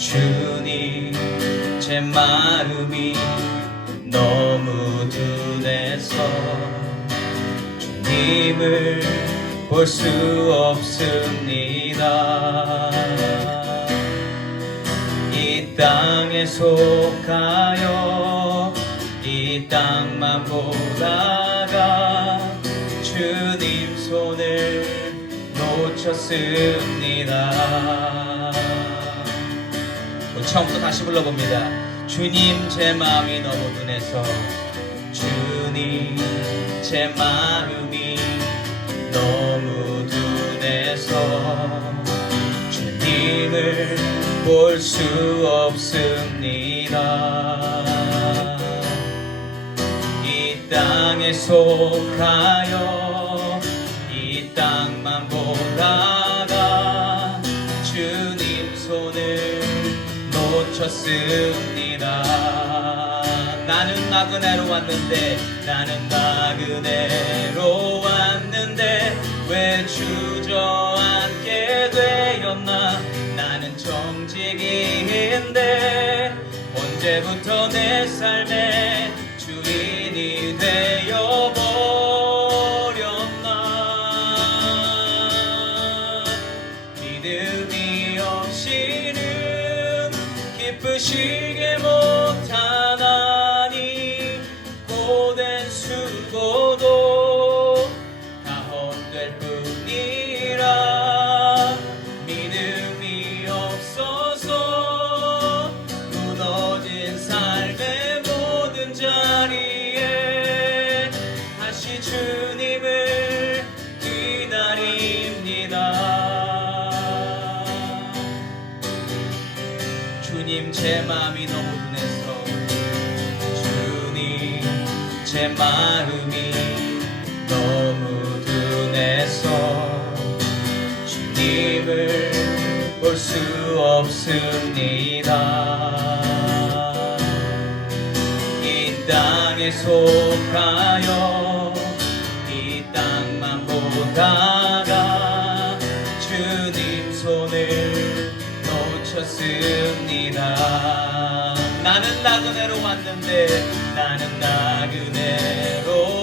주님 제 마음이 너무 둔해서 주님을 볼 수 없습니다. 이 땅에 속하여 이 땅만 보다가 주님 손을 놓쳤습니다. 처음부터 다시 불러봅니다. 주님 제 마음이 너무 둔해서 주님 제 마음이 너무 둔해서 주님을 볼 수 없습니다. 이 땅에 속하여 이 땅만 보다가 주님 손을 놓쳤습니다. 나는 나그네로 왔는데 왜 주저앉게 되었나. 나는 정직인데 언제부터 내 삶의 주인이 되어버렸나. 믿음이 없이는 기쁘시게 못하나니 고된 수고도 다 헛될 뿐이라. 믿음이 없어서 무너진 삶의 모든 자리에 다시 주님을 기다립니다. 주님 제 마음이 너무 둔해서 주님 제 마음이 너무 둔해서 주님을 볼 수 없습니다. 이 땅에 속하여 이 땅만 보다가 주님 손을 놓쳤습니다. 나는 나그네로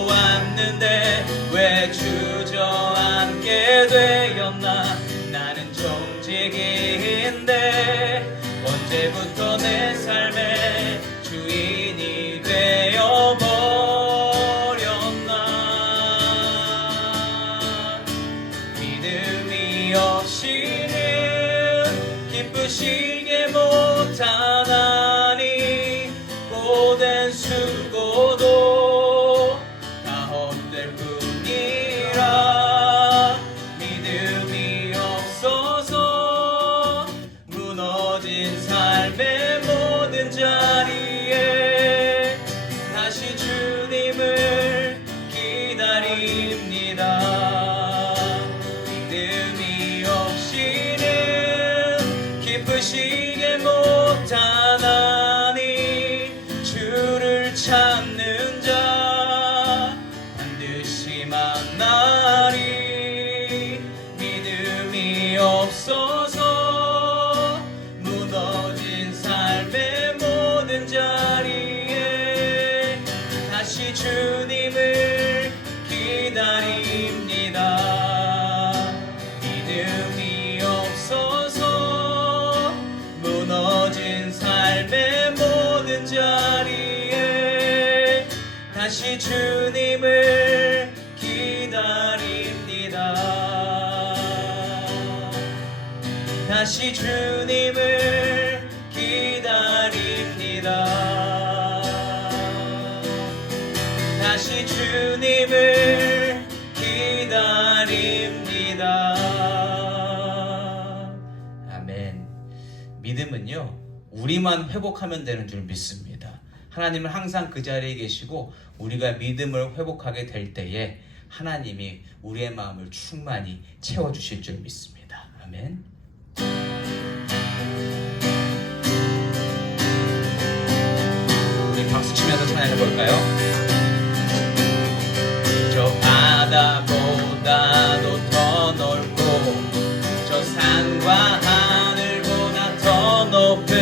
왔는데 왜 주저앉게 되었나. 나는 정직인데 언제부터 내 삶의 주인이 되어버렸나. 믿음이 없이는 기쁘시게 못하나니 고된 수고도 다 헛될 뿐이라. 믿음이 없어서 무너진 삶의 모든 자리에 다시 주님을 기다립니다. 믿음이 없이는 기쁘시게 못하나니 주를 찾는 자 반드시 만나리. 믿음이 없어서 무너진 삶의 모든 자리에 다시 주님을 기다립니다. 믿음이 없어서 무너진 삶의 모든 자리에 다시 주님을 기다립니다. 다시 주님을 기다립니다. 다시 주님을 기다립니다. 아멘. 믿음은요, 우리만 회복하면 되는 줄 믿습니다. 하나님은 항상 그 자리에 계시고 우리가 믿음을 회복하게 될 때에 하나님이 우리의 마음을 충만히 채워주실 줄 믿습니다. 아멘. 우리 박수 치면서 찬양해 볼까요? 저 바다보다도 더 넓고 저 산과 하늘보다 더 높은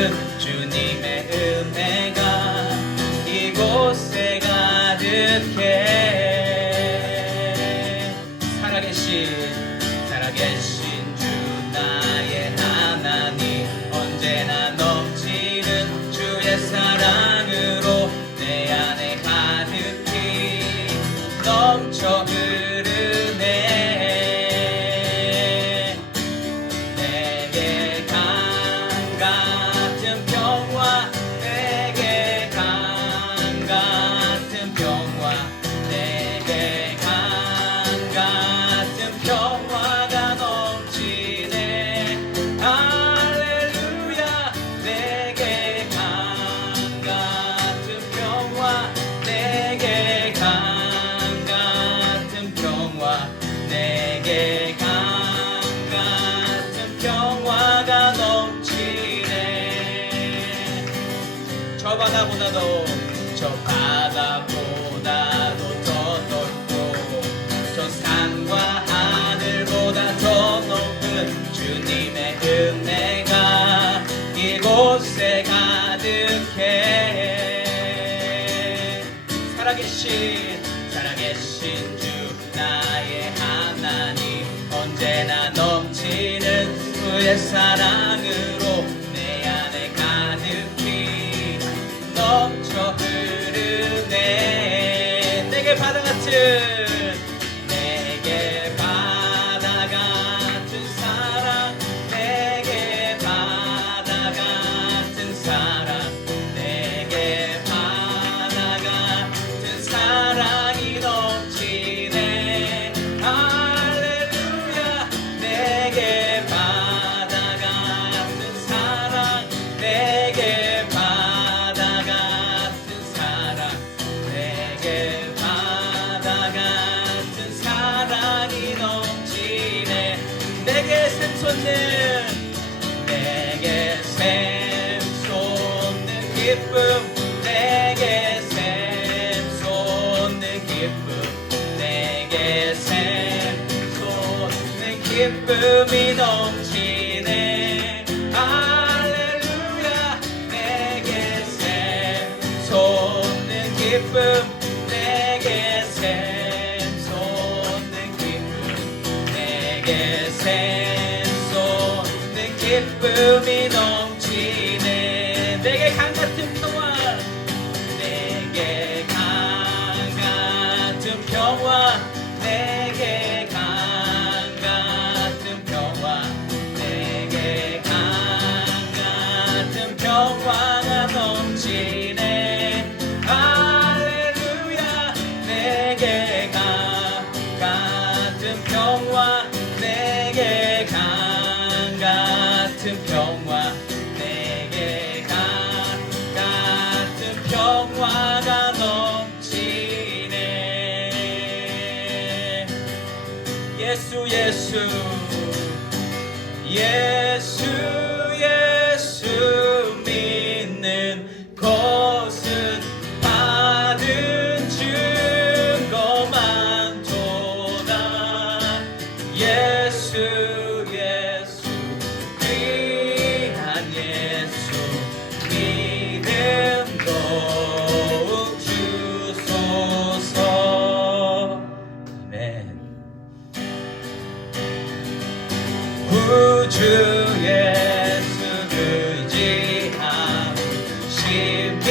바다보다도 저 바다보다도 더 넓고 저 산과 하늘보다 더 높은 주님의 은혜가 이곳에 가득해. 살아계신 주 나의 하나님 언제나 넘치는 그의 사랑으로 내 안에 가득히 넘쳐 흐르네. 내게 바다 같은 사랑 내게 바다 같은 사랑 내게 바다 같은 사랑이 넘치네. 할렐루야. 내게 바다 같은 사랑 내게 바다 같은 사랑 내게 바다 같은 사랑이 넘치네. 내게 샘솟는 기쁨 내게 샘솟는 기쁨 내게 샘솟는 기쁨이 넘치네. 할렐루야. 내게 샘솟는 기쁨 내게 샘솟는 기쁨 내게 샘솟는 기쁨이 넘치네. 내게 강 같은 평화 내게 강 같은 평화 내게 강 같은 평화 내게 강 같은 평화가 넘치네. 할렐루야. 내게 강 같은 평화 내게 강 같은 평화 내게 강 같은 평화가 넘치네. 예수 예수 예수 예수 믿는 것은 받은 증거 많도다. 예수 예수 귀한 예수 믿음 더욱 주소서. 아멘. 구주 예수를 의지함 심히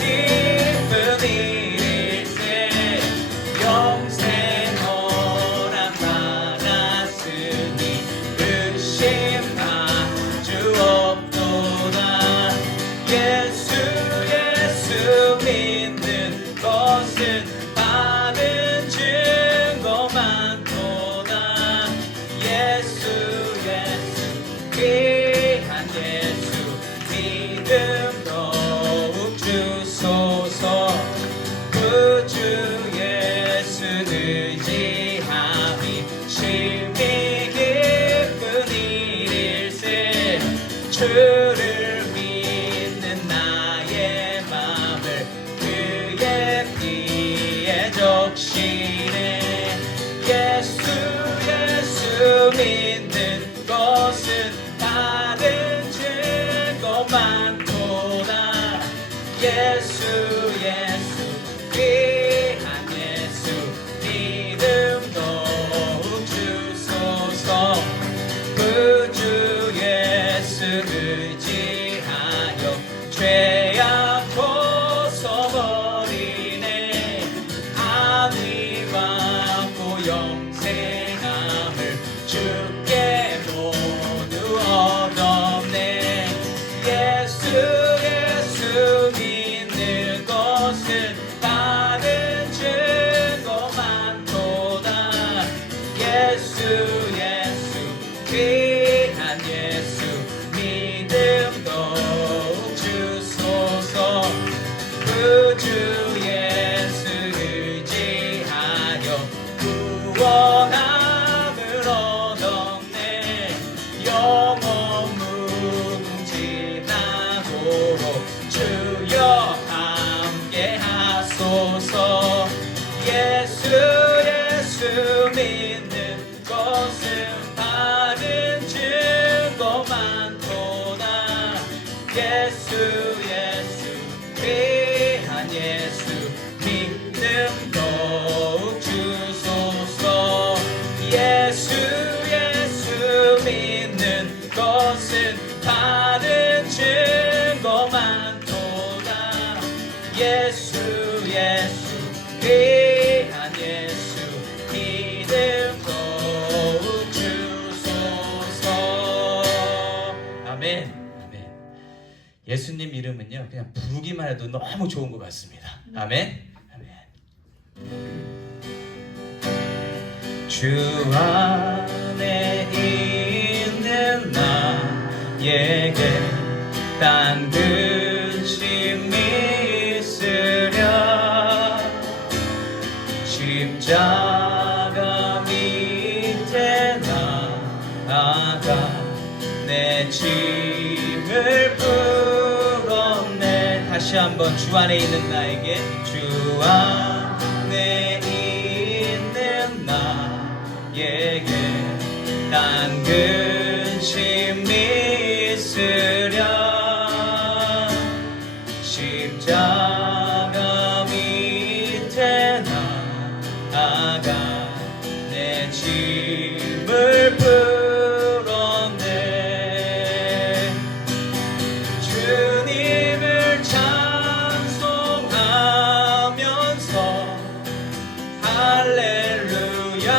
기쁜 일일세. 영생 허락 받았으니 의심할 주 없도다. 예수 믿는 것은 받은 증거 많도다. 예수 귀한 예수 믿음 더욱 주소서. 구주 예수를 의지함이 심히 기쁜 일일세. 주를 믿는 나의 맘을 그의 피에 적시네. 예수 믿는 것은 받은 증거 많도다. 예수 귀한 예수 믿음 더욱 주소서. 구주 예수를 의지하여 죄악고 서버리네. 안위 받고 영생함을 주께 모두 얻었네. 예수 믿는 것은 받은 증거 많도다. 예수 귀한 예수 믿음 더욱 주소서. 구주 예수를 의지하여 구원함을 얻었네. 영원 무궁지나도록 주여 예수님 이름은요 그냥 부르기만 해도 너무 좋은 것 같습니다. 아멘. 아멘. 주 안에 있는 나에게 딴 근심이 있으랴 십자가 밑에 나아가 내 짐을 풀었네. 다시 한번 주 안에 있는 나에게 주 안에 있는 나에게 딴 근심이 있으랴 십자가 밑에 나아가 내 짐을 풀었네. 주님을 찬송하면서 할렐루야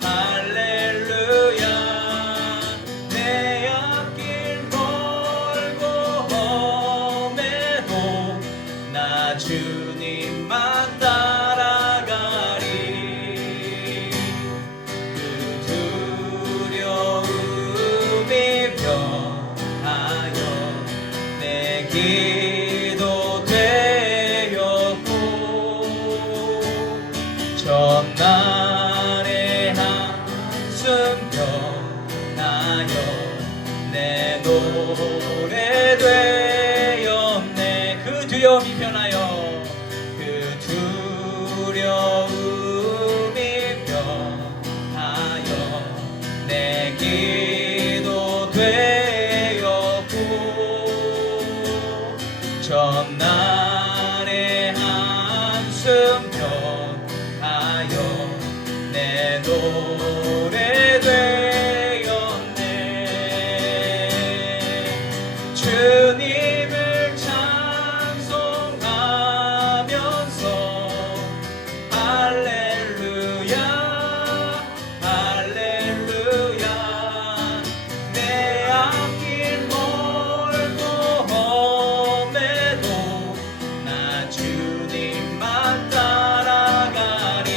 할렐루야 내 앞길 멀고 험해도 나 주님만 따라가리. 그 두려움이 변하여 내 기도 되었고 전날의 한숨 변하여 내 노래 되었네. 그 두려움이 변하여 그 두려움이 변하여 내 기도 되었고 전날의 한숨 변하여 내 노래 되었네. 주님을 찬송하면서 할렐루야 할렐루야 내 앞길 멀고 험해도 나 주님만 따라가리.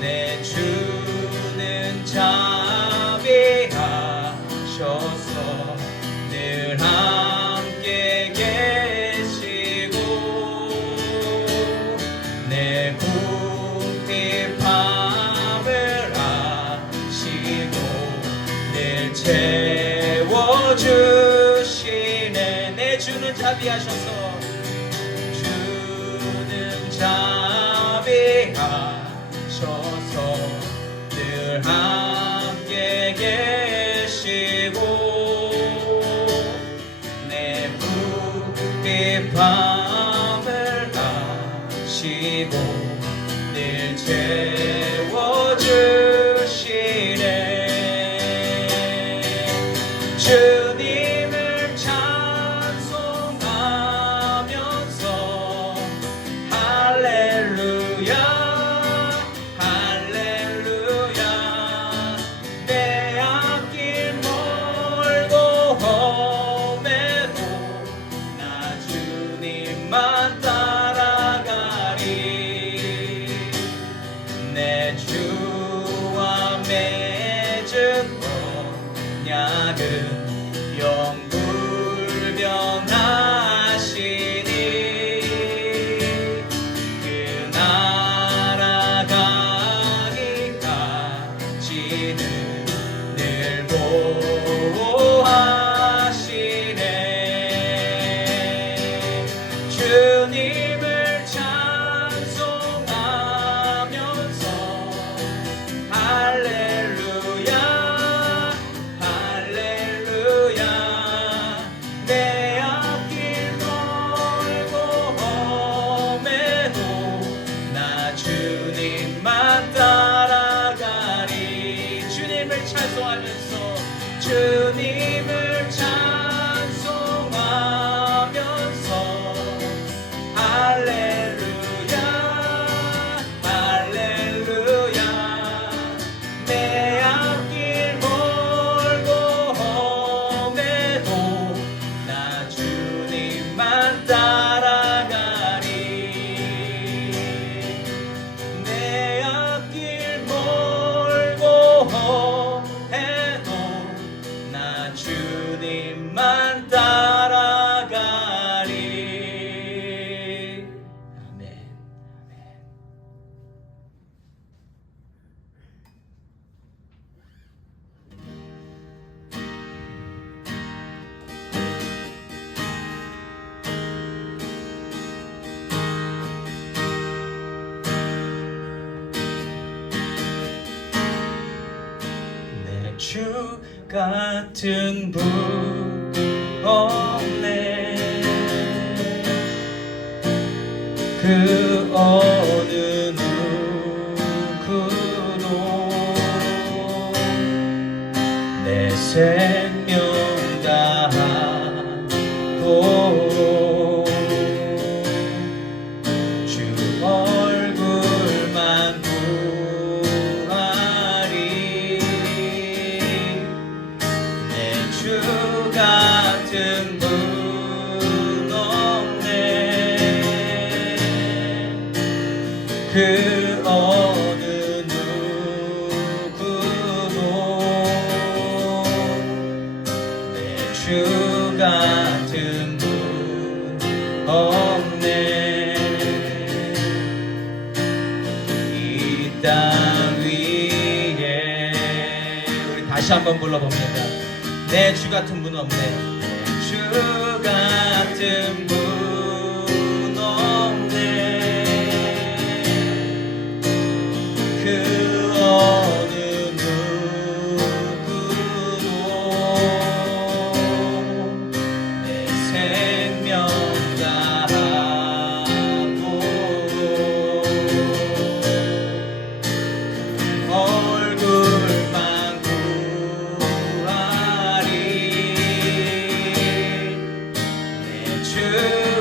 내 주는 자비하셔서 늘 함께 계시고 내 궁핍함을 아시고 늘 채워주시네. 내 주는 자비하셔서 주는 자비하셔서 늘 함께 계시고 내 궁핍함을 아시고 늘 채워주시네. 주님을 찬송하면서 할렐루야 할렐루야 내 앞길 멀고 험해도 나 주님만 따라가리. 내 주와 맺은 언약은 영불변하시니 그 나라 가기까지는 늘 보호하시네. 주님을 찬송하면서 할렐루야 할렐루야 내 앞길 멀고 험해도 나 주님만 따라가리. 주님을 찬송하면서 주님을 찬송하면서 할렐루야 할렐루야 내 앞길 멀고 험해 주 같은 분 없네. 그 어느 누구도 내 생명 다하도록 주 얼굴만 구하리. 내 주 같은 분 없네. 그 어느 누구도 내 주 같은 분 없네. 이 땅 위에 우리 다시 한번 불러봅니다. 내 주 같은 분 없네. 내 주 같은 분 없네. 그 어느 누구도 내 생명 다하도록 그 얼굴만 구하리. 내 주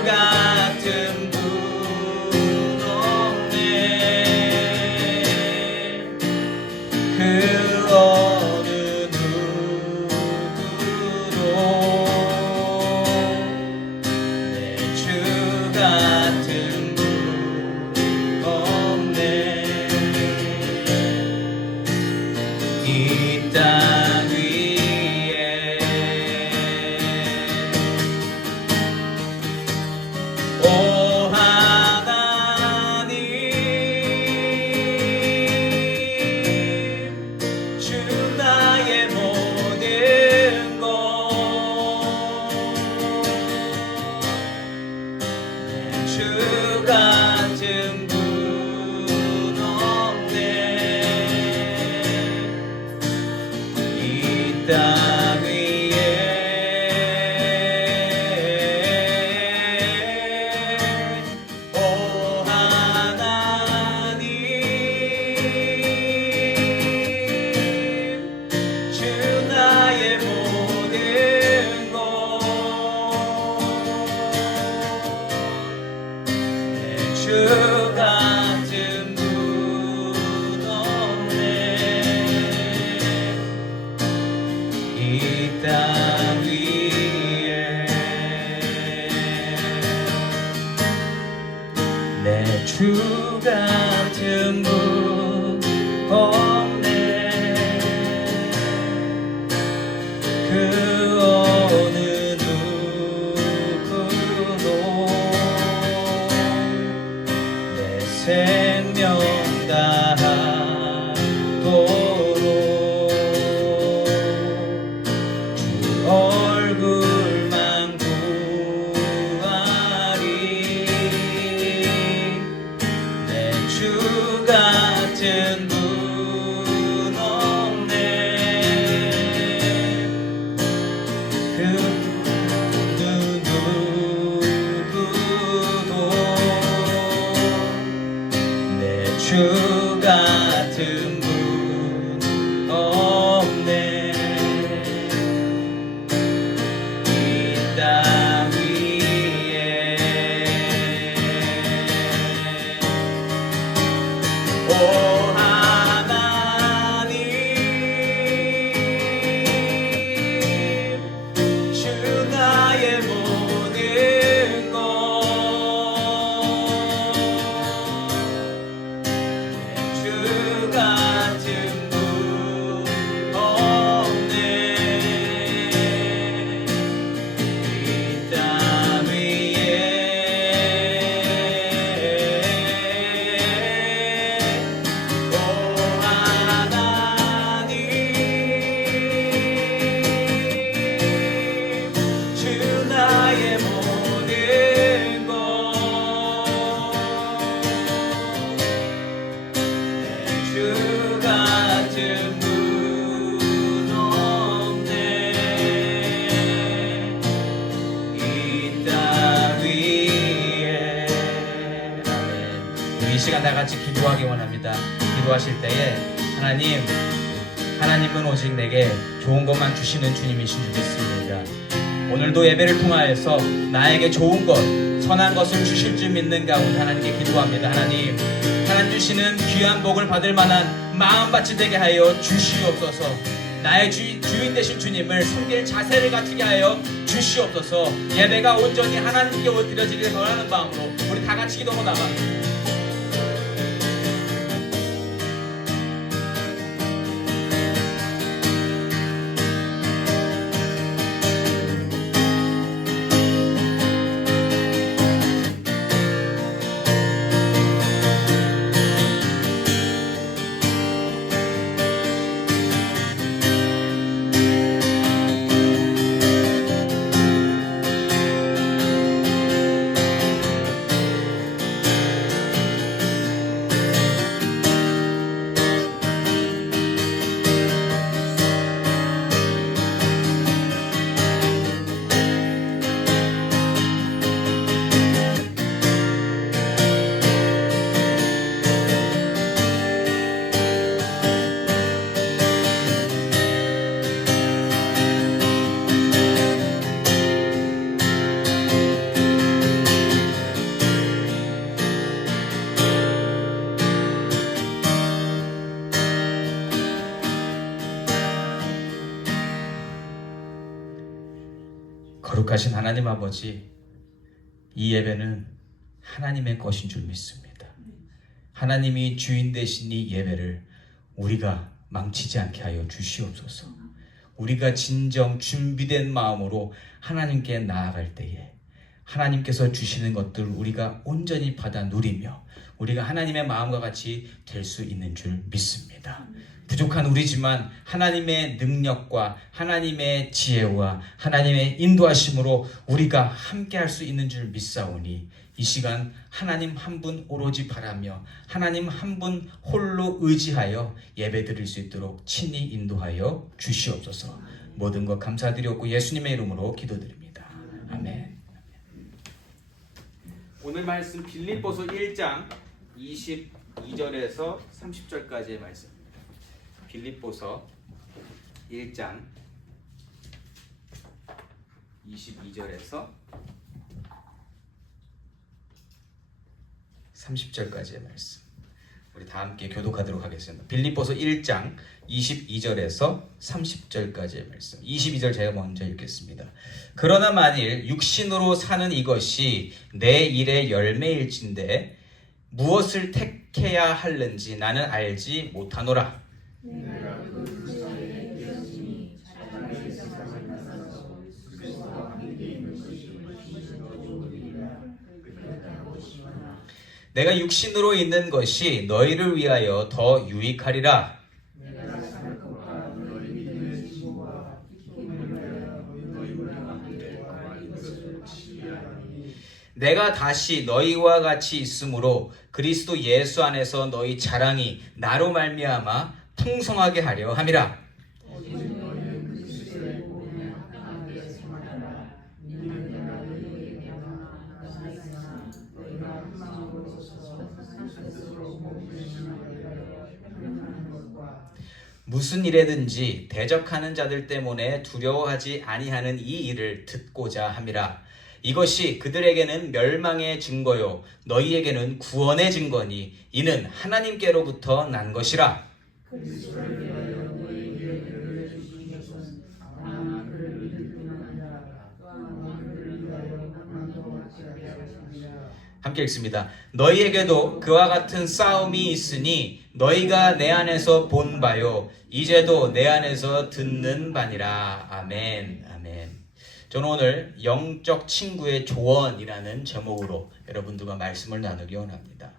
같은 분 없네. 그 어느 누구도 내 주 같은 분 없네. 이 땅 위에 오 하나님, 주 나의 모든 것, 주 같은 분 없네. 이 땅 위에 오 하나님, 주 나의 모든 것, 내 주 같은 분 없네. 이 기도하실 때에 하나님은 오직 내게 좋은 것만 주시는 주님이신 줄 믿습니다. 오늘도 예배를 통하여서 나에게 좋은 것, 선한 것을 주실 줄 믿는 가운데 하나님께 기도합니다. 하나님 주시는 귀한 복을 받을 만한 마음밭이 되게 하여 주시옵소서. 나의 주인 되신 주님을 섬길 자세를 갖추게 하여 주시옵소서. 예배가 온전히 하나님께 드려지기를 원하는 마음으로 우리 다 같이 기도하고 나갑니다. 거룩하신 하나님 아버지, 이 예배는 하나님의 것인 줄 믿습니다. 하나님이 주인 되신 이 예배를 우리가 망치지 않게 하여 주시옵소서. 우리가 진정 준비된 마음으로 하나님께 나아갈 때에 하나님께서 주시는 것들 우리가 온전히 받아 누리며 우리가 하나님의 마음과 같이 될 수 있는 줄 믿습니다. 부족한 우리지만 하나님의 능력과 하나님의 지혜와 하나님의 인도하심으로 우리가 함께 할 수 있는 줄 믿사오니 이 시간 하나님 한 분 오로지 바라며 하나님 한 분 홀로 의지하여 예배 드릴 수 있도록 친히 인도하여 주시옵소서. 모든 것 감사드렸고 예수님의 이름으로 기도드립니다. 아멘. 오늘 말씀 빌립보서 1장 22절에서 30절까지의 말씀입니다. 빌립보서 1장 22절에서 30절까지의 말씀, 우리 다 함께 교독하도록 하겠습니다. 빌립보서 1장 22절에서 30절까지의 말씀. 22절 제가 먼저 읽겠습니다. 그러나 만일 육신으로 사는 이것이 내 일의 열매일진데 무엇을 택해야 할는지 나는 알지 못하노라. 내가 육신으로 있는 것이 너희를 위하여 더 유익하리라. 내가 다시 너희와 같이 있으므로 그리스도 예수 안에서 너희 자랑이 나로 말미암아 풍성하게 하려 함이라. 무슨 일에든지 대적하는 자들 때문에 두려워하지 아니하는 이 일을 듣고자 함이라. 이것이 그들에게는 멸망의 증거요 너희에게는 구원의 증거니 이는 하나님께로부터 난 것이라. 함께 읽습니다. 너희에게도 그와 같은 싸움이 있으니 너희가 내 안에서 본 바요 이제도 내 안에서 듣는 바니라. 아멘. 아멘. 저는 오늘 영적 친구의 조언이라는 제목으로 여러분들과 말씀을 나누기 원합니다.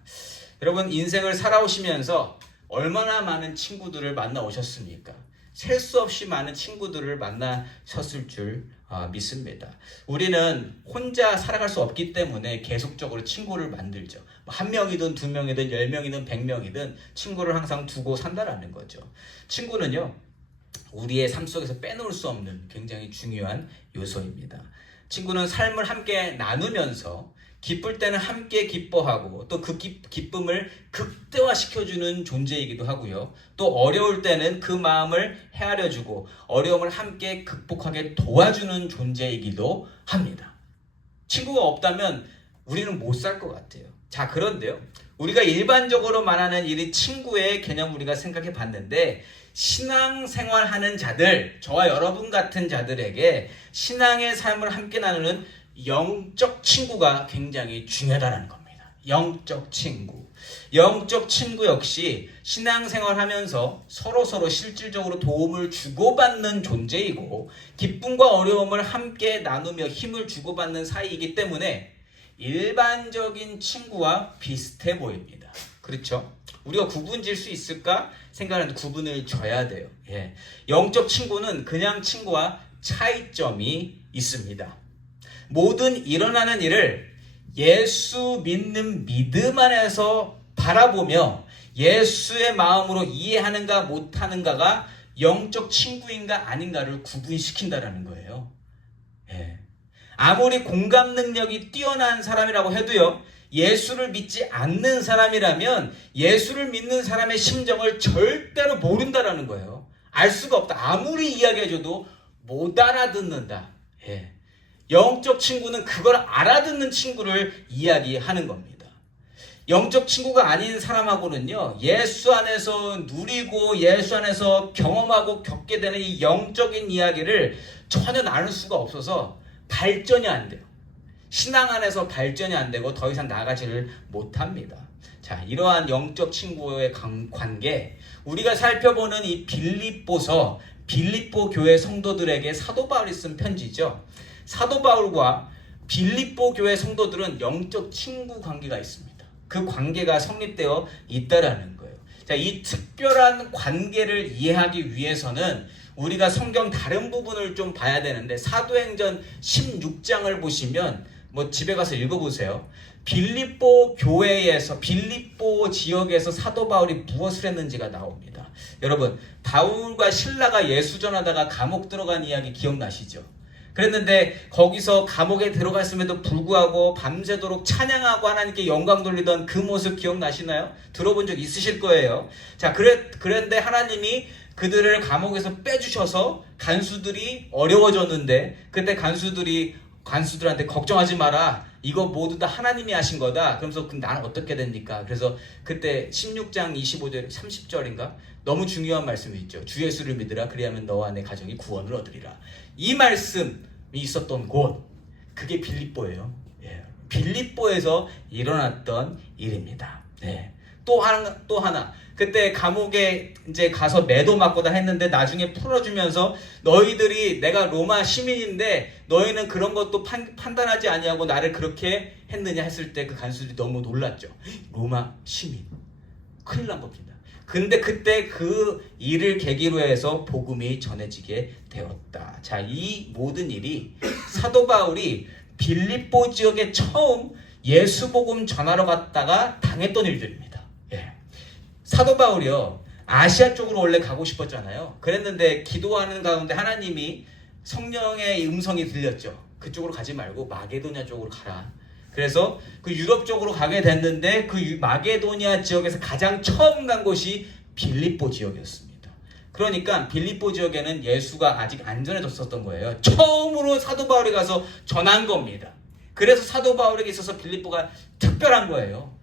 여러분 인생을 살아오시면서 얼마나 많은 친구들을 만나 오셨습니까? 셀 수 없이 많은 친구들을 만나셨을 줄 믿습니다. 우리는 혼자 살아갈 수 없기 때문에 계속적으로 친구를 만들죠. 한 명이든 두 명이든 10명이든 100명이든 친구를 항상 두고 산다라는 거죠. 친구는요, 우리의 삶 속에서 빼놓을 수 없는 굉장히 중요한 요소입니다. 친구는 삶을 함께 나누면서 기쁠 때는 함께 기뻐하고 또 그 기쁨을 극대화시켜주는 존재이기도 하고요. 또 어려울 때는 그 마음을 헤아려주고 어려움을 함께 극복하게 도와주는 존재이기도 합니다. 친구가 없다면 우리는 못 살 것 같아요. 자, 그런데요. 우리가 일반적으로 말하는 이 친구의 개념 우리가 생각해 봤는데 신앙생활하는 자들, 저와 여러분 같은 자들에게 신앙의 삶을 함께 나누는 영적 친구가 굉장히 중요하다는 겁니다. 영적 친구. 영적 친구 역시 신앙생활하면서 서로 실질적으로 도움을 주고받는 존재이고 기쁨과 어려움을 함께 나누며 힘을 주고받는 사이이기 때문에 일반적인 친구와 비슷해 보입니다. 그렇죠? 우리가 구분 지을 수 있을까 생각하는데 구분을 줘야 돼요. 영적 친구는 그냥 친구와 차이점이 있습니다. 모든 일어나는 일을 예수 믿는 믿음 안에서 바라보며 예수의 마음으로 이해하는가 못하는가가 영적 친구인가 아닌가를 구분시킨다는 거예요. 아무리 공감 능력이 뛰어난 사람이라고 해도요, 예수를 믿지 않는 사람이라면 예수를 믿는 사람의 심정을 절대로 모른다라는 거예요. 알 수가 없다. 아무리 이야기해줘도 못 알아듣는다. 영적 친구는 그걸 알아듣는 친구를 이야기하는 겁니다. 영적 친구가 아닌 사람하고는요, 예수 안에서 누리고 예수 안에서 경험하고 겪게 되는 이 영적인 이야기를 전혀 나눌 수가 없어서 발전이 안 돼요. 신앙 안에서 발전이 안 되고 더 이상 나가지를 못합니다. 자, 이러한 영적 친구의 관계, 우리가 살펴보는 이 빌립보서, 빌립보 교회 성도들에게 사도 바울이 쓴 편지죠. 사도 바울과 빌립보 교회 성도들은 영적 친구 관계가 있습니다. 그 관계가 성립되어 있다라는 거예요. 자, 이 특별한 관계를 이해하기 위해서는 우리가 성경 다른 부분을 좀 봐야 되는데 사도행전 16장을 보시면 집에 가서 읽어보세요. 빌립보 교회에서 빌립보 지역에서 사도 바울이 무엇을 했는지가 나옵니다. 여러분, 바울과 실라가 예수 전하다가 감옥 들어간 이야기 기억나시죠? 그랬는데 거기서 감옥에 들어갔음에도 불구하고 밤새도록 찬양하고 하나님께 영광 돌리던 그 모습 기억나시나요? 들어본 적 있으실 거예요. 자, 그런데 하나님이 그들을 감옥에서 빼주셔서 간수들이 어려워졌는데 그때 간수들한테 걱정하지 마라. 이거 모두 다 하나님이 하신 거다. 그러면서 그럼 나는 어떻게 됩니까? 그래서 그때 16장 25절 30절인가? 너무 중요한 말씀이 있죠. 주 예수를 믿으라. 그리하면 너와 내 가정이 구원을 얻으리라. 이 말씀이 있었던 곳, 그게 빌립보예요. 빌립보에서 일어났던 일입니다. 또 하나. 그때 감옥에 이제 가서 매도 맞고 다 했는데 나중에 풀어주면서 너희들이 내가 로마 시민인데 너희는 그런 것도 판단하지 아니하고 나를 그렇게 했느냐 했을 때 그 간수들이 너무 놀랐죠. 로마 시민. 큰일 난 겁니다. 근데 그때 그 일을 계기로 해서 복음이 전해지게 되었다. 자, 이 모든 일이 사도 바울이 빌립보 지역에 처음 예수 복음 전하러 갔다가 당했던 일들입니다. 사도 바울이요, 아시아 쪽으로 원래 가고 싶었잖아요. 그랬는데 기도하는 가운데 하나님이 성령의 음성이 들렸죠. 그쪽으로 가지 말고 마게도냐 쪽으로 가라. 그래서 그 유럽 쪽으로 가게 됐는데 그 마게도냐 지역에서 가장 처음 간 곳이 빌립보 지역이었습니다. 그러니까 빌립보 지역에는 예수가 아직 안 전해졌었던 거예요. 처음으로 사도 바울이 가서 전한 겁니다. 그래서 사도 바울에게 있어서 빌립보가 특별한 거예요.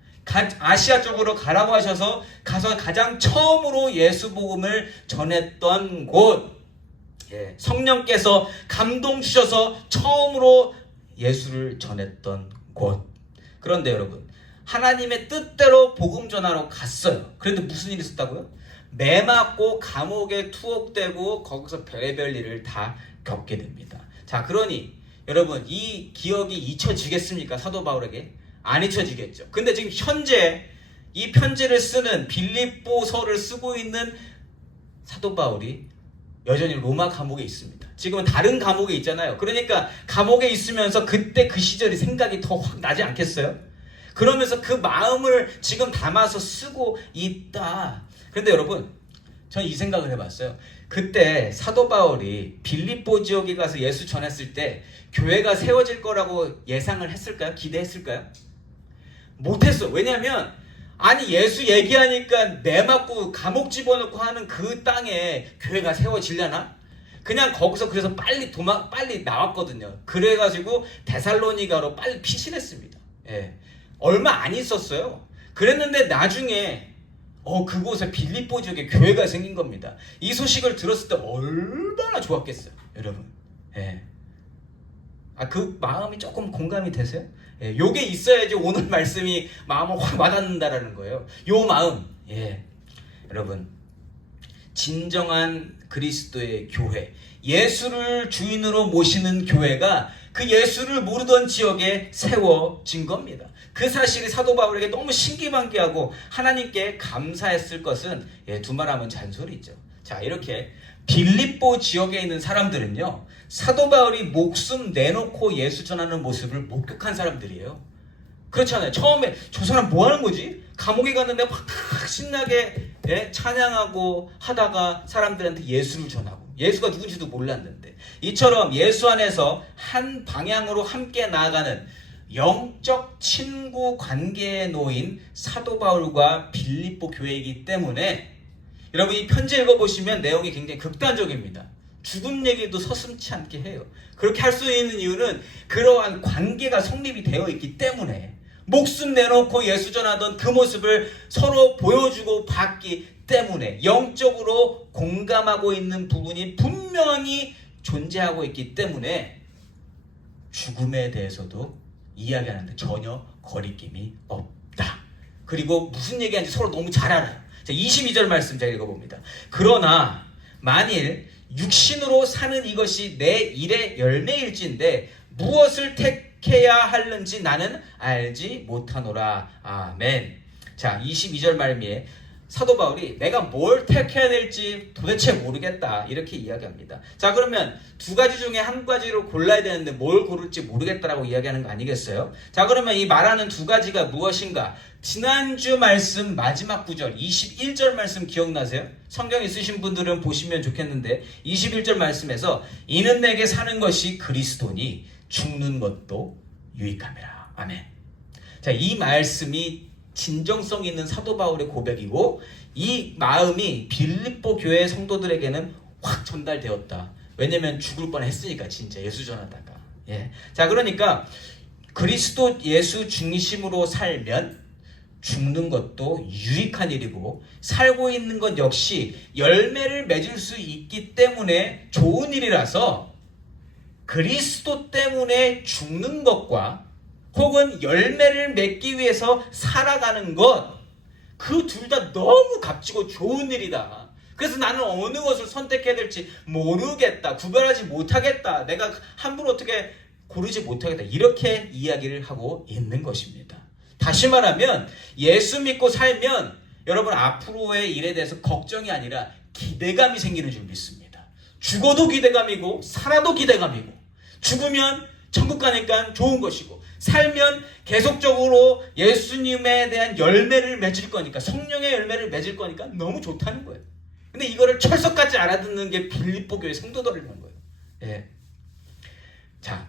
아시아 쪽으로 가라고 하셔서 가서 가장 처음으로 예수 복음을 전했던 곳, 성령께서 감동 주셔서 처음으로 예수를 전했던 곳. 그런데 여러분, 하나님의 뜻대로 복음 전하러 갔어요. 그런데 무슨 일이 있었다고요? 매 맞고 감옥에 투옥되고 거기서 별의별 일을 다 겪게 됩니다. 자, 그러니 여러분, 이 기억이 잊혀지겠습니까? 사도 바울에게? 안 잊혀지겠죠. 근데 지금 현재 이 편지를 쓰는 빌립보서를 쓰고 있는 사도 바울이 여전히 로마 감옥에 있습니다. 지금은 다른 감옥에 있잖아요. 그러니까 감옥에 있으면서 그때 그 시절이 생각이 더 확 나지 않겠어요? 그러면서 그 마음을 지금 담아서 쓰고 있다. 그런데 여러분, 전 이 생각을 해봤어요. 그때 사도 바울이 빌립보 지역에 가서 예수 전했을 때 교회가 세워질 거라고 예상을 했을까요? 기대했을까요? 못했어. 왜냐하면 아니 예수 얘기하니까 내 맞고 감옥 집어넣고 하는 그 땅에 교회가 세워지려나? 그냥 거기서 그래서 빨리 나왔거든요. 그래가지고 데살로니가로 빨리 피신했습니다. 예. 얼마 안 있었어요. 그랬는데 나중에 그곳에 빌립보 지역에 교회가 생긴 겁니다. 이 소식을 들었을 때 얼마나 좋았겠어요, 여러분. 예. 그 마음이 조금 공감이 되세요? 예. 요게 있어야지 오늘 말씀이 마음을 확 와닿는다라는 거예요. 요 마음. 예. 여러분, 진정한 그리스도의 교회, 예수를 주인으로 모시는 교회가 그 예수를 모르던 지역에 세워진 겁니다. 그 사실이 사도 바울에게 너무 신기반기하고 하나님께 감사했을 것은 두말하면 잔소리죠. 자, 이렇게 빌립보 지역에 있는 사람들은요, 사도 바울이 목숨 내놓고 예수 전하는 모습을 목격한 사람들이에요. 그렇잖아요. 처음에 저 사람 뭐 하는 거지? 감옥에 갔는데 막 신나게 찬양하고 하다가 사람들한테 예수를 전하고 예수가 누군지도 몰랐는데, 이처럼 예수 안에서 한 방향으로 함께 나아가는 영적 친구 관계에 놓인 사도 바울과 빌립보 교회이기 때문에 여러분 이 편지 읽어보시면 내용이 굉장히 극단적입니다. 죽음 얘기도 서슴지 않게 해요. 그렇게 할 수 있는 이유는 그러한 관계가 성립이 되어 있기 때문에, 목숨 내놓고 예수 전하던 그 모습을 서로 보여주고 받기 때문에 영적으로 공감하고 있는 부분이 분명히 존재하고 있기 때문에 죽음에 대해서도 이야기하는데 전혀 거리낌이 없다. 그리고 무슨 얘기하는지 서로 너무 잘 알아요. 자, 22절 말씀 제가 읽어봅니다. 그러나 만일 육신으로 사는 이것이 내 일의 열매일진데 무엇을 택해야 하는지 나는 알지 못하노라. 아멘. 자, 22절 말미에 사도 바울이 내가 뭘 택해야 될지 도대체 모르겠다 이렇게 이야기합니다. 자, 그러면 두 가지 중에 한 가지로 골라야 되는데 뭘 고를지 모르겠다라고 이야기하는 거 아니겠어요? 자, 그러면 이 말하는 두 가지가 무엇인가? 지난주 말씀 마지막 구절 21절 말씀 기억나세요? 성경 있으신 분들은 보시면 좋겠는데 21절 말씀에서 이는 내게 사는 것이 그리스도니 죽는 것도 유익함이라. 아멘. 자, 이 말씀이 진정성 있는 사도 바울의 고백이고 이 마음이 빌립보 교회 성도들에게는 확 전달되었다. 왜냐면 죽을 뻔했으니까 진짜 예수 전하다가. 자, 그러니까 그리스도 예수 중심으로 살면 죽는 것도 유익한 일이고 살고 있는 것 역시 열매를 맺을 수 있기 때문에 좋은 일이라서 그리스도 때문에 죽는 것과 혹은 열매를 맺기 위해서 살아가는 것, 그 둘 다 너무 값지고 좋은 일이다. 그래서 나는 어느 것을 선택해야 될지 모르겠다. 구별하지 못하겠다. 내가 함부로 어떻게 고르지 못하겠다. 이렇게 이야기를 하고 있는 것입니다. 다시 말하면 예수 믿고 살면 여러분 앞으로의 일에 대해서 걱정이 아니라 기대감이 생기는 줄 믿습니다. 죽어도 기대감이고 살아도 기대감이고, 죽으면 천국 가니까 좋은 것이고, 살면 계속적으로 예수님에 대한 열매를 맺을 거니까, 성령의 열매를 맺을 거니까 너무 좋다는 거예요. 근데 이거를 철석같이 알아듣는 게 빌립보 교회 성도들이라는 거예요. 자,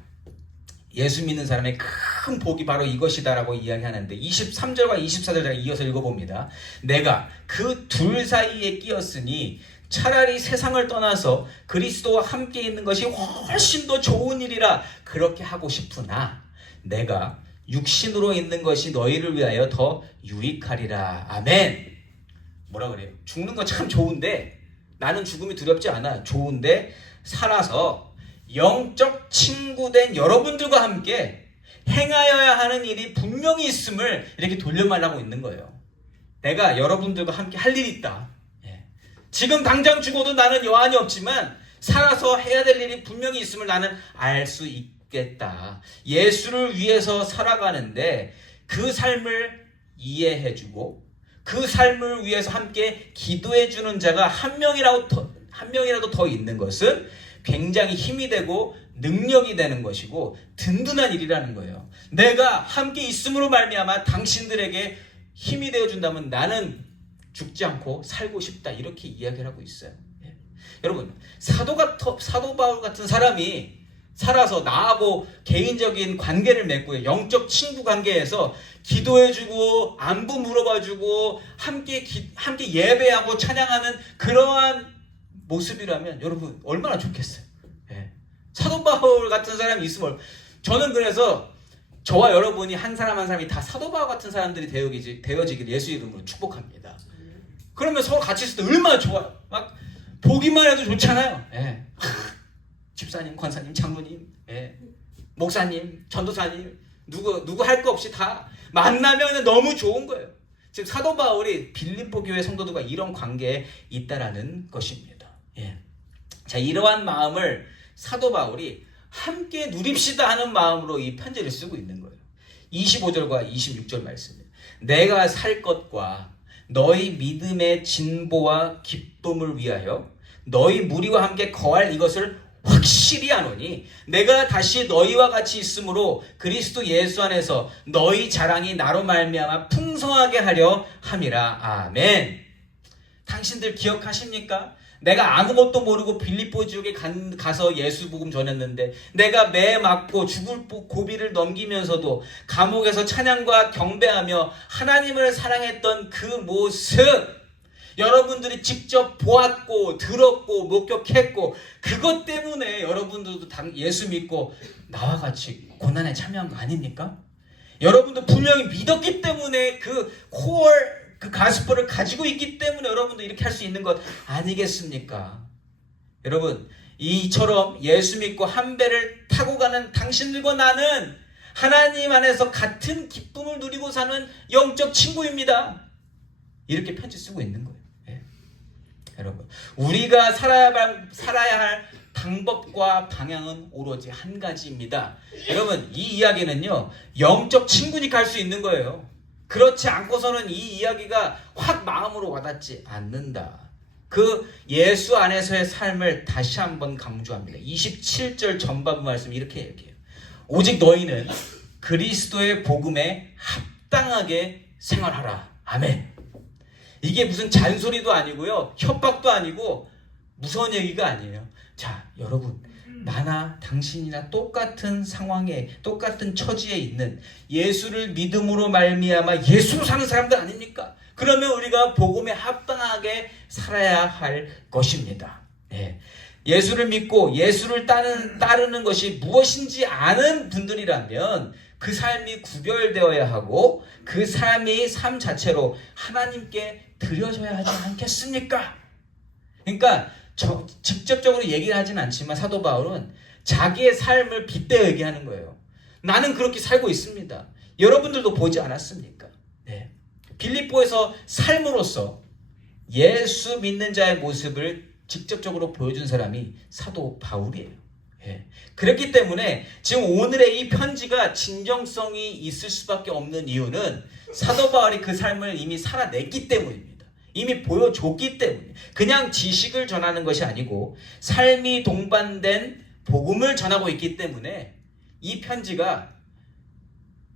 예수 믿는 사람의 큰 복이 바로 이것이다라고 이야기하는데 23절과 24절 제가 이어서 읽어봅니다. 내가 그 둘 사이에 끼었으니 차라리 세상을 떠나서 그리스도와 함께 있는 것이 훨씬 더 좋은 일이라 그렇게 하고 싶으나 내가 육신으로 있는 것이 너희를 위하여 더 유익하리라. 아멘. 뭐라 그래요? 죽는 거 참 좋은데 나는 죽음이 두렵지 않아. 좋은데 살아서 영적 친구된 여러분들과 함께 행하여야 하는 일이 분명히 있음을 이렇게 돌려말하고 있는 거예요. 내가 여러분들과 함께 할 일이 있다. 지금 당장 죽어도 나는 여한이 없지만 살아서 해야 될 일이 분명히 있음을 나는 알 수 있겠다. 예수를 위해서 살아가는데 그 삶을 이해해주고 그 삶을 위해서 함께 기도해주는 자가 한 명이라도 더 있는 것은 굉장히 힘이 되고 능력이 되는 것이고 든든한 일이라는 거예요. 내가 함께 있음으로 말미암아 당신들에게 힘이 되어준다면 나는 죽지 않고 살고 싶다 이렇게 이야기를 하고 있어요. 예. 여러분 사도 바울 같은 사람이 살아서 나하고 개인적인 관계를 맺고요. 영적 친구 관계에서 기도해주고 안부 물어봐주고 함께 예배하고 찬양하는 그러한 모습이라면 여러분 얼마나 좋겠어요. 예. 사도 바울 같은 사람이 있으면 저는 그래서 저와 여러분이 한 사람 한 사람이 다 사도 바울 같은 사람들이 되어지길 예수 이름으로 축복합니다. 그러면 서로 같이 있을 때 얼마나 좋아요. 막 보기만 해도 좋잖아요. 예. 집사님, 권사님, 장로님, 예. 목사님, 전도사님 누구 할 거 없이 다 만나면 너무 좋은 거예요. 지금 사도 바울이 빌립보 교회 성도들과 이런 관계에 있다라는 것입니다. 예. 자, 이러한 마음을 사도 바울이 함께 누립시다 하는 마음으로 이 편지를 쓰고 있는 거예요. 25절과 26절 말씀이에요. 내가 살 것과 너희 믿음의 진보와 기쁨을 위하여 너희 무리와 함께 거할 이것을 확실히 아노니 내가 다시 너희와 같이 있으므로 그리스도 예수 안에서 너희 자랑이 나로 말미암아 풍성하게 하려 함이라. 아멘. 당신들 기억하십니까? 내가 아무것도 모르고 빌립보 지역에 가서 예수 복음 전했는데 내가 매 맞고 죽을 고비를 넘기면서도 감옥에서 찬양과 경배하며 하나님을 사랑했던 그 모습 여러분들이 직접 보았고 들었고 목격했고 그것 때문에 여러분들도 예수 믿고 나와 같이 고난에 참여한 거 아닙니까? 여러분도 분명히 믿었기 때문에 그 가스펠을 가지고 있기 때문에 여러분도 이렇게 할 수 있는 것 아니겠습니까? 여러분 이처럼 예수 믿고 한 배를 타고 가는 당신들과 나는 하나님 안에서 같은 기쁨을 누리고 사는 영적 친구입니다. 이렇게 편지 쓰고 있는 거예요. 예. 여러분 우리가 살아야 할 방법과 방향은 오로지 한 가지입니다. 여러분 이 이야기는요 영적 친구니까 할 수 있는 거예요. 그렇지 않고서는 이 이야기가 확 마음으로 와닿지 않는다. 그 예수 안에서의 삶을 다시 한번 강조합니다. 27절 전반부 말씀 이렇게 얘기해요. 오직 너희는 그리스도의 복음에 합당하게 생활하라. 아멘. 이게 무슨 잔소리도 아니고요. 협박도 아니고 무서운 얘기가 아니에요. 자, 여러분 나나 당신이나 똑같은 상황에 똑같은 처지에 있는 예수를 믿음으로 말미암아 예수로 사는 사람들 아닙니까? 그러면 우리가 복음에 합당하게 살아야 할 것입니다. 예. 예수를 믿고 예수를 따르는 것이 무엇인지 아는 분들이라면 그 삶이 구별되어야 하고 그 삶이 삶 자체로 하나님께 드려져야 하지 않겠습니까? 그러니까 직접적으로 얘기를 하진 않지만 사도 바울은 자기의 삶을 빗대 얘기하는 거예요. 나는 그렇게 살고 있습니다. 여러분들도 보지 않았습니까? 네. 빌립보에서 삶으로써 예수 믿는 자의 모습을 직접적으로 보여준 사람이 사도 바울이에요. 예. 그렇기 때문에 지금 오늘의 이 편지가 진정성이 있을 수밖에 없는 이유는 사도 바울이 그 삶을 이미 살아냈기 때문입니다. 이미 보여줬기 때문에 그냥 지식을 전하는 것이 아니고 삶이 동반된 복음을 전하고 있기 때문에 이 편지가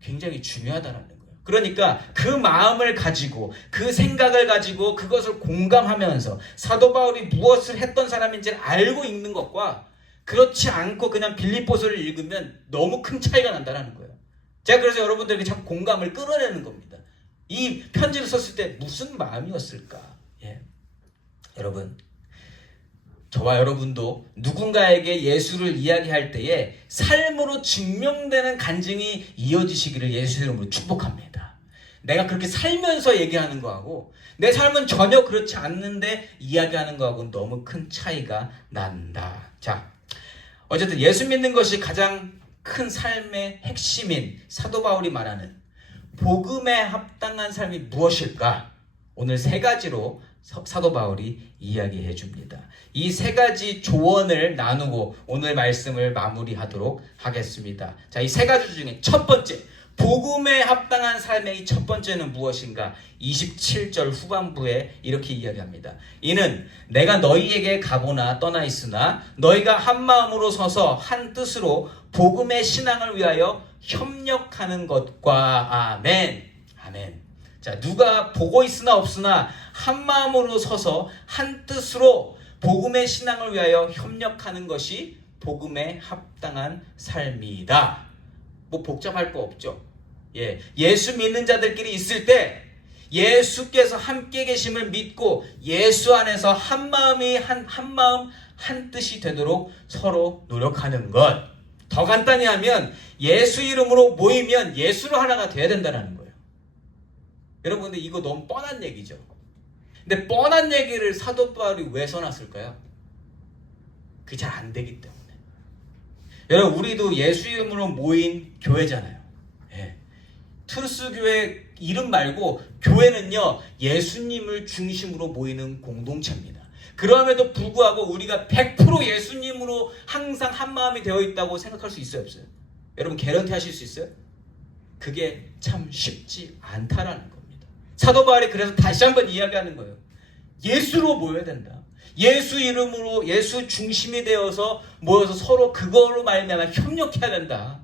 굉장히 중요하다는 거예요. 그러니까 그 마음을 가지고 그 생각을 가지고 그것을 공감하면서 사도 바울이 무엇을 했던 사람인지를 알고 읽는 것과 그렇지 않고 그냥 빌립보서를 읽으면 너무 큰 차이가 난다는 거예요. 제가 그래서 여러분들에게 자꾸 공감을 끌어내는 겁니다. 이 편지를 썼을 때 무슨 마음이었을까? 예. 여러분, 저와 여러분도 누군가에게 예수를 이야기할 때에 삶으로 증명되는 간증이 이어지시기를 예수 이름으로 축복합니다. 내가 그렇게 살면서 얘기하는 거하고 내 삶은 전혀 그렇지 않는데 이야기하는 거하고는 너무 큰 차이가 난다. 자, 어쨌든 예수 믿는 것이 가장 큰 삶의 핵심인 사도 바울이 말하는 복음에 합당한 삶이 무엇일까? 오늘 세 가지로 사도 바울이 이야기해 줍니다. 이 세 가지 조언을 나누고 오늘 말씀을 마무리하도록 하겠습니다. 자, 이 세 가지 중에 첫 번째, 복음에 합당한 삶의 이 첫 번째는 무엇인가? 27절 후반부에 이렇게 이야기합니다. 이는 내가 너희에게 가보나 떠나 있으나 너희가 한 마음으로 서서 한 뜻으로 복음의 신앙을 위하여 협력하는 것과 아멘. 아멘. 자, 누가 보고 있으나 없으나 한 마음으로 서서 한 뜻으로 복음의 신앙을 위하여 협력하는 것이 복음에 합당한 삶이다. 뭐 복잡할 거 없죠. 예수 믿는 자들끼리 있을 때 예수께서 함께 계심을 믿고 예수 안에서 한 마음이 한 마음 한 뜻이 되도록 서로 노력하는 것. 더 간단히 하면 예수 이름으로 모이면 예수로 하나가 돼야 된다는 거예요. 여러분들 이거 너무 뻔한 얘기죠. 근데 뻔한 얘기를 사도 바울이 왜 써놨을까요? 그게 잘 안 되기 때문에. 여러분 우리도 예수 이름으로 모인 교회잖아요. 트루스 교회 이름 말고 교회는요 예수님을 중심으로 모이는 공동체입니다. 그럼에도 불구하고 우리가 100% 예수님으로 항상 한 마음이 되어 있다고 생각할 수 있어요, 없어요? 여러분 개런티 하실 수 있어요? 그게 참 쉽지 않다라는 겁니다. 사도 바울이 그래서 다시 한번 이야기하는 거예요. 예수로 모여야 된다. 예수 이름으로 예수 중심이 되어서 모여서 서로 그걸로 말미암아 협력해야 된다.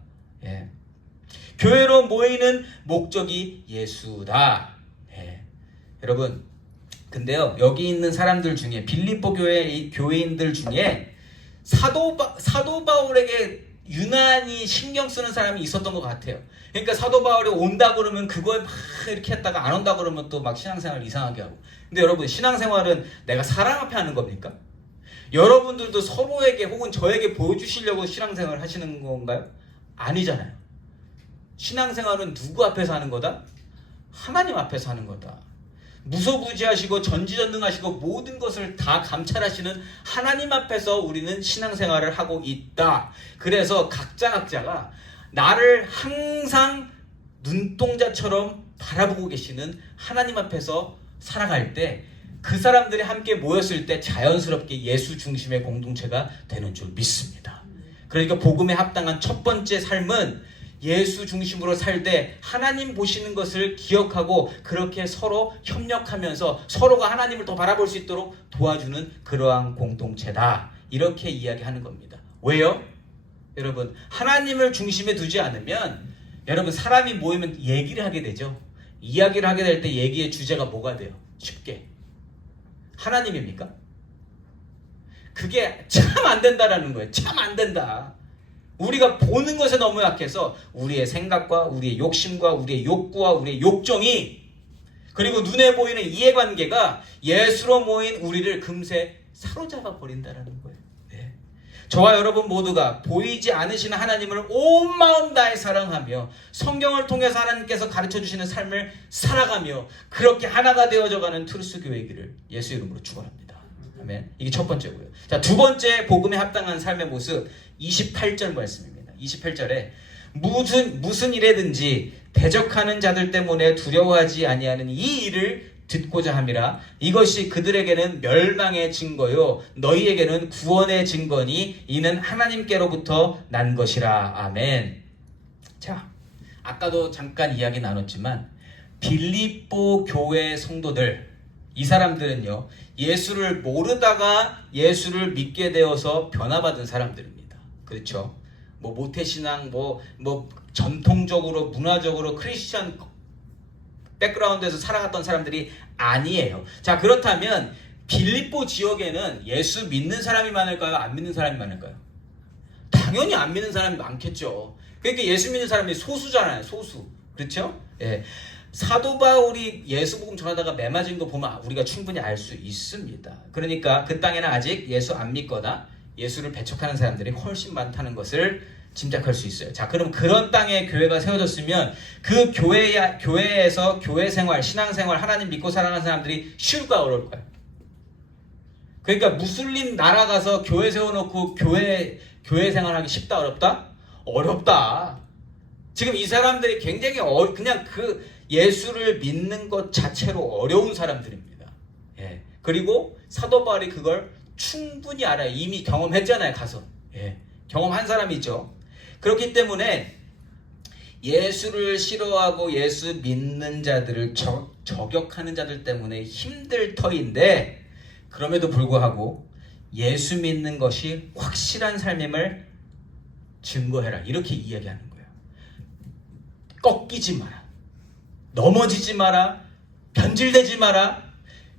교회로 모이는 목적이 예수다. 여러분 근데요 여기 있는 사람들 중에 빌립보 교회 교회인들 중에 사도 바울에게 유난히 신경 쓰는 사람이 있었던 것 같아요. 그러니까 사도 바울이 온다 그러면 그거에 막 이렇게 했다가 안 온다 그러면 또 막 신앙생활 이상하게 하고. 근데 여러분 신앙생활은 내가 사랑 앞에 하는 겁니까? 여러분들도 서로에게 혹은 저에게 보여주시려고 신앙생활을 하시는 건가요? 아니잖아요. 신앙생활은 누구 앞에서 하는 거다? 하나님 앞에서 하는 거다. 무소부지하시고 전지전능하시고 모든 것을 다 감찰하시는 하나님 앞에서 우리는 신앙생활을 하고 있다. 그래서 각자가 나를 항상 눈동자처럼 바라보고 계시는 하나님 앞에서 살아갈 때 그 사람들이 함께 모였을 때 자연스럽게 예수 중심의 공동체가 되는 줄 믿습니다. 그러니까 복음에 합당한 첫 번째 삶은 예수 중심으로 살 때 하나님 보시는 것을 기억하고 그렇게 서로 협력하면서 서로가 하나님을 더 바라볼 수 있도록 도와주는 그러한 공동체다. 이렇게 이야기하는 겁니다. 왜요? 여러분 하나님을 중심에 두지 않으면 여러분 사람이 모이면 얘기를 하게 되죠. 이야기를 하게 될 때 얘기의 주제가 뭐가 돼요? 쉽게 하나님입니까? 그게 참 안 된다라는 거예요. 참 안 된다. 우리가 보는 것에 너무 약해서 우리의 생각과 우리의 욕심과 우리의 욕구와 우리의 욕정이 그리고 눈에 보이는 이해관계가 예수로 모인 우리를 금세 사로잡아 버린다는 거예요. 저와 여러분 모두가 보이지 않으시는 하나님을 온 마음 다해 사랑하며 성경을 통해서 하나님께서 가르쳐주시는 삶을 살아가며 그렇게 하나가 되어져가는 트루스 교회이기를 예수 이름으로 축원합니다. 아멘. 이게 첫 번째고요. 자, 두 번째 복음에 합당한 삶의 모습 28절 말씀입니다. 28절에 무슨 일에든지 대적하는 자들 때문에 두려워하지 아니하는 이 일을 듣고자 함이라. 이것이 그들에게는 멸망의 증거요 너희에게는 구원의 증거니 이는 하나님께로부터 난 것이라. 아멘. 자, 아까도 잠깐 이야기 나눴지만 빌립보 교회 성도들 이 사람들은요 예수를 모르다가 예수를 믿게 되어서 변화받은 사람들입니다. 그렇죠? 뭐 모태신앙 뭐 전통적으로 문화적으로 크리스천 백그라운드에서 살아갔던 사람들이 아니에요. 자, 그렇다면 빌립보 지역에는 예수 믿는 사람이 많을까요? 안 믿는 사람이 많을까요? 당연히 안 믿는 사람이 많겠죠. 그러니까 예수 믿는 사람이 소수잖아요. 소수. 그렇죠? 사도 바울이 예수 복음 전하다가 매맞은 거 보면 우리가 충분히 알 수 있습니다. 그러니까 그 땅에는 아직 예수 안 믿거나 예수를 배척하는 사람들이 훨씬 많다는 것을 짐작할 수 있어요. 자, 그럼 그런 땅에 교회가 세워졌으면 그 교회에서 교회 생활, 신앙 생활, 하나님 믿고 살아가는 사람들이 쉬울까 어려울까요? 그러니까 무슬림 나라 가서 교회 세워놓고 교회 생활하기 쉽다 어렵다? 어렵다. 지금 이 사람들이 굉장히 그냥 그 예수를 믿는 것 자체로 어려운 사람들입니다. 그리고 사도 바울이 그걸 충분히 알아요. 이미 경험했잖아요. 가서. 경험한 사람이죠. 그렇기 때문에 예수를 싫어하고 예수 믿는 자들을 저격하는 자들 때문에 힘들 터인데 그럼에도 불구하고 예수 믿는 것이 확실한 삶임을 증거해라. 이렇게 이야기하는 거예요. 꺾이지 마라. 넘어지지 마라. 변질되지 마라.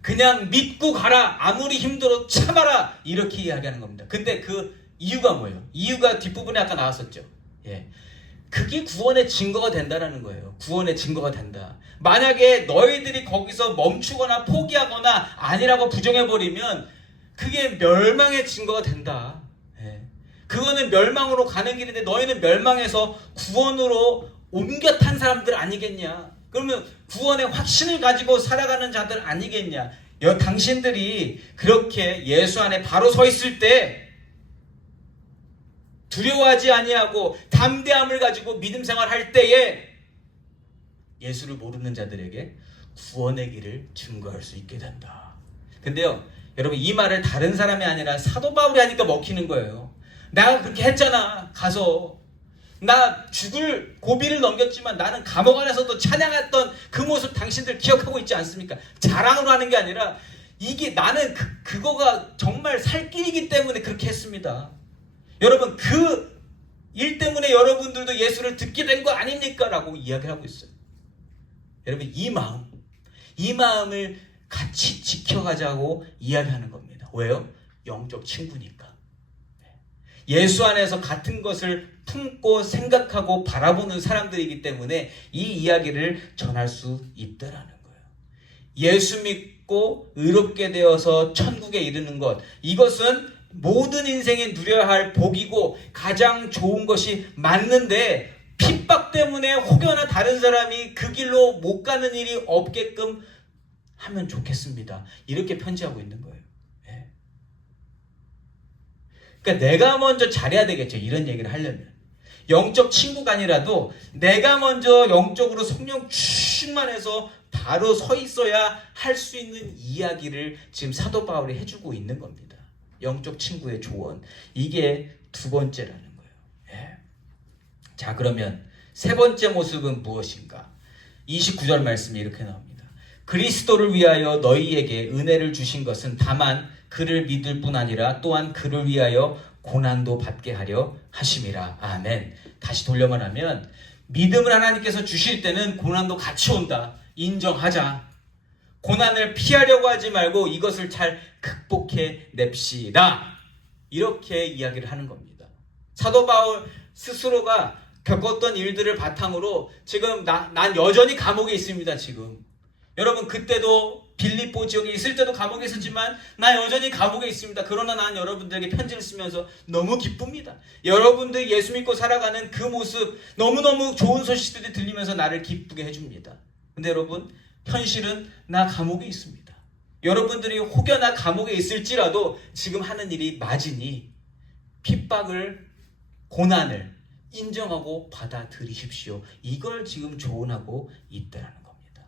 그냥 믿고 가라. 아무리 힘들어도 참아라. 이렇게 이야기하는 겁니다. 근데 그 이유가 뭐예요? 이유가 뒷부분에 아까 나왔었죠. 예. 그게 구원의 증거가 된다는 거예요. 구원의 증거가 된다. 만약에 너희들이 거기서 멈추거나 포기하거나 아니라고 부정해버리면 그게 멸망의 증거가 된다. 예. 그거는 멸망으로 가는 길인데 너희는 멸망에서 구원으로 옮겨 탄 사람들 아니겠냐? 그러면 구원의 확신을 가지고 살아가는 자들 아니겠냐? 당신들이 그렇게 예수 안에 바로 서 있을 때 두려워하지 아니하고 담대함을 가지고 믿음 생활할 때에 예수를 모르는 자들에게 구원의 길을 증거할 수 있게 된다. 근데요, 여러분 이 말을 다른 사람이 아니라 사도 바울이 하니까 먹히는 거예요. 내가 그렇게 했잖아. 가서 나 죽을 고비를 넘겼지만 나는 감옥 안에서도 찬양했던 그 모습 당신들 기억하고 있지 않습니까? 자랑으로 하는 게 아니라 이게 나는 그거가 정말 살 길이기 때문에 그렇게 했습니다. 여러분 그 일 때문에 여러분들도 예수를 듣게 된 거 아닙니까? 라고 이야기를 하고 있어요. 여러분 이 마음을 같이 지켜가자고 이야기하는 겁니다. 왜요? 영적 친구니까. 예수 안에서 같은 것을 품고 생각하고 바라보는 사람들이기 때문에 이 이야기를 전할 수 있다라는 거예요. 예수 믿고 의롭게 되어서 천국에 이르는 것, 이것은 모든 인생에 누려야 할 복이고 가장 좋은 것이 맞는데 핍박 때문에 혹여나 다른 사람이 그 길로 못 가는 일이 없게끔 하면 좋겠습니다. 이렇게 편지하고 있는 거예요. 네. 그러니까 내가 먼저 잘해야 되겠죠. 이런 얘기를 하려면. 영적 친구가 아니라도 내가 먼저 영적으로 성령 충만해서 바로 서 있어야 할 수 있는 이야기를 지금 사도 바울이 해주고 있는 겁니다. 영적 친구의 조언. 이게 두 번째라는 거예요. 예. 자, 그러면 세 번째 모습은 무엇인가? 29절 말씀이 이렇게 나옵니다. 그리스도를 위하여 너희에게 은혜를 주신 것은 다만 그를 믿을 뿐 아니라 또한 그를 위하여 고난도 받게 하려 하심이라. 아멘. 다시 돌려 말하면 믿음을 하나님께서 주실 때는 고난도 같이 온다. 인정하자. 고난을 피하려고 하지 말고 이것을 잘 극복해 냅시다. 이렇게 이야기를 하는 겁니다. 사도 바울 스스로가 겪었던 일들을 바탕으로 지금 난 여전히 감옥에 있습니다. 지금 여러분 그때도 빌립보 지역에 있을 때도 감옥에 있었지만 나 여전히 감옥에 있습니다. 그러나 난 여러분들에게 편지를 쓰면서 너무 기쁩니다. 여러분들이 예수 믿고 살아가는 그 모습 너무너무 좋은 소식들이 들리면서 나를 기쁘게 해줍니다. 근데 여러분 현실은 나 감옥에 있습니다. 여러분들이 혹여나 감옥에 있을지라도 지금 하는 일이 맞으니 핍박을, 고난을 인정하고 받아들이십시오. 이걸 지금 조언하고 있다는 겁니다.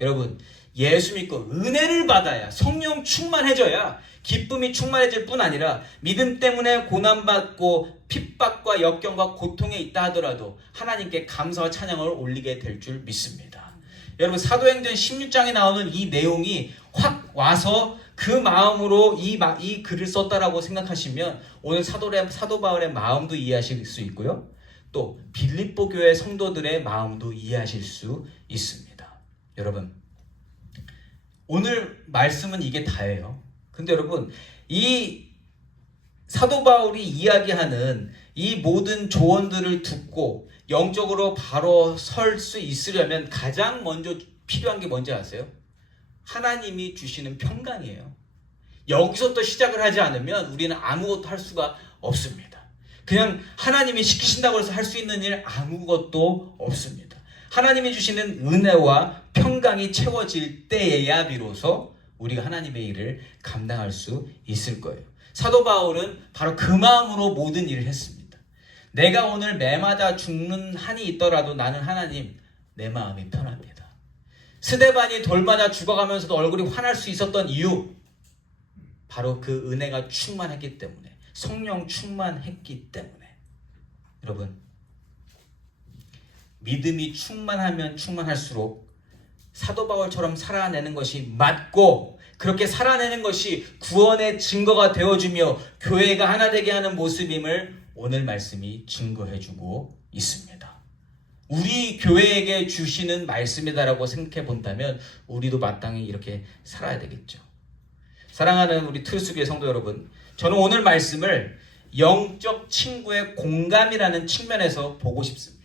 여러분 예수 믿고 은혜를 받아야 성령 충만해져야 기쁨이 충만해질 뿐 아니라 믿음 때문에 고난받고 핍박과 역경과 고통에 있다 하더라도 하나님께 감사와 찬양을 올리게 될 줄 믿습니다. 여러분 사도행전 16장에 나오는 이 내용이 확 와서 그 마음으로 이 글을 썼다라고 생각하시면 오늘 사도 바울의 마음도 이해하실 수 있고요. 또 빌립보 교회 성도들의 마음도 이해하실 수 있습니다. 여러분 오늘 말씀은 이게 다예요. 근데 여러분 이 사도 바울이 이야기하는 이 모든 조언들을 듣고 영적으로 바로 설 수 있으려면 가장 먼저 필요한 게 뭔지 아세요? 하나님이 주시는 평강이에요. 여기서부터 시작을 하지 않으면 우리는 아무것도 할 수가 없습니다. 그냥 하나님이 시키신다고 해서 할 수 있는 일 아무것도 없습니다. 하나님이 주시는 은혜와 평강이 채워질 때에야 비로소 우리가 하나님의 일을 감당할 수 있을 거예요. 사도 바울은 바로 그 마음으로 모든 일을 했습니다. 내가 오늘 매마다 죽는 한이 있더라도 나는 하나님 내 마음이 편합니다. 스데반이 돌마다 죽어가면서도 얼굴이 환할 수 있었던 이유 바로 그 은혜가 충만했기 때문에 성령 충만했기 때문에 여러분 믿음이 충만하면 충만할수록 사도 바울처럼 살아내는 것이 맞고 그렇게 살아내는 것이 구원의 증거가 되어주며 교회가 하나 되게 하는 모습임을 오늘 말씀이 증거해주고 있습니다. 우리 교회에게 주시는 말씀이다라고 생각해 본다면 우리도 마땅히 이렇게 살아야 되겠죠. 사랑하는 우리 트루스교회 성도 여러분, 저는 오늘 말씀을 영적 친구의 공감이라는 측면에서 보고 싶습니다.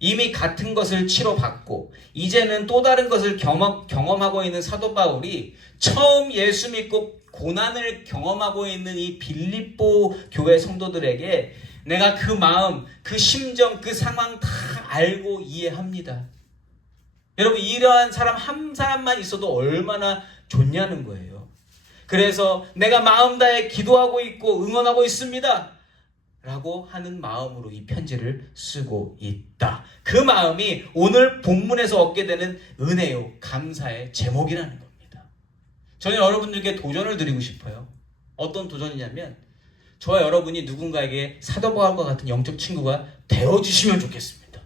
이미 같은 것을 치료받고 이제는 또 다른 것을 경험하고 있는 사도 바울이 처음 예수 믿고 고난을 경험하고 있는 이 빌립보 교회 성도들에게 내가 그 마음, 그 심정, 그 상황 다 알고 이해합니다. 여러분, 이러한 사람 한 사람만 있어도 얼마나 좋냐는 거예요. 그래서 내가 마음 다해 기도하고 있고 응원하고 있습니다 라고 하는 마음으로 이 편지를 쓰고 있다. 그 마음이 오늘 본문에서 얻게 되는 은혜요, 감사의 제목이라는 겁니다. 저는 여러분들께 도전을 드리고 싶어요. 어떤 도전이냐면 저와 여러분이 누군가에게 사도 바울과 같은 영적 친구가 되어주시면 좋겠습니다.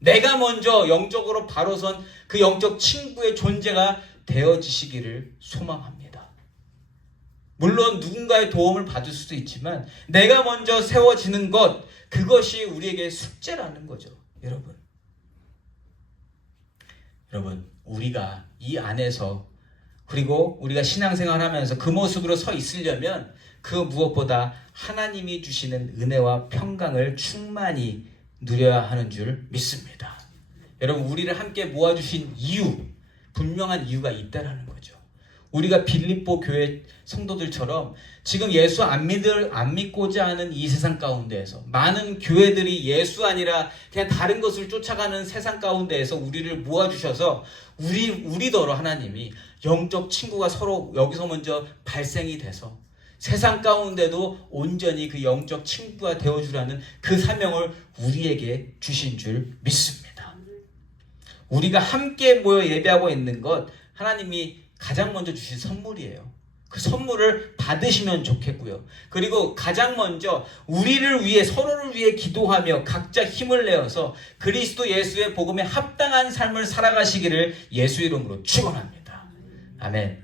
내가 먼저 영적으로 바로 선 그 영적 친구의 존재가 되어지시기를 소망합니다. 물론 누군가의 도움을 받을 수도 있지만 내가 먼저 세워지는 것, 그것이 우리에게 숙제라는 거죠. 여러분, 우리가 이 안에서 그리고 우리가 신앙생활하면서 그 모습으로 서 있으려면 그 무엇보다 하나님이 주시는 은혜와 평강을 충만히 누려야 하는 줄 믿습니다. 여러분, 우리를 함께 모아주신 이유, 분명한 이유가 있다라는 거죠. 우리가 빌립보 교회 성도들처럼 지금 예수 안 믿고자 하는 이 세상 가운데에서 많은 교회들이 예수 아니라 그냥 다른 것을 쫓아가는 세상 가운데에서 우리를 모아주셔서 우리더러 하나님이 영적 친구가 서로 여기서 먼저 발생이 돼서 세상 가운데도 온전히 그 영적 친구가 되어주라는 그 사명을 우리에게 주신 줄 믿습니다. 우리가 함께 모여 예배하고 있는 것, 하나님이 가장 먼저 주신 선물이에요. 그 선물을 받으시면 좋겠고요. 그리고 가장 먼저 우리를 위해, 서로를 위해 기도하며 각자 힘을 내어서 그리스도 예수의 복음에 합당한 삶을 살아가시기를 예수 이름으로 축원합니다. 아멘.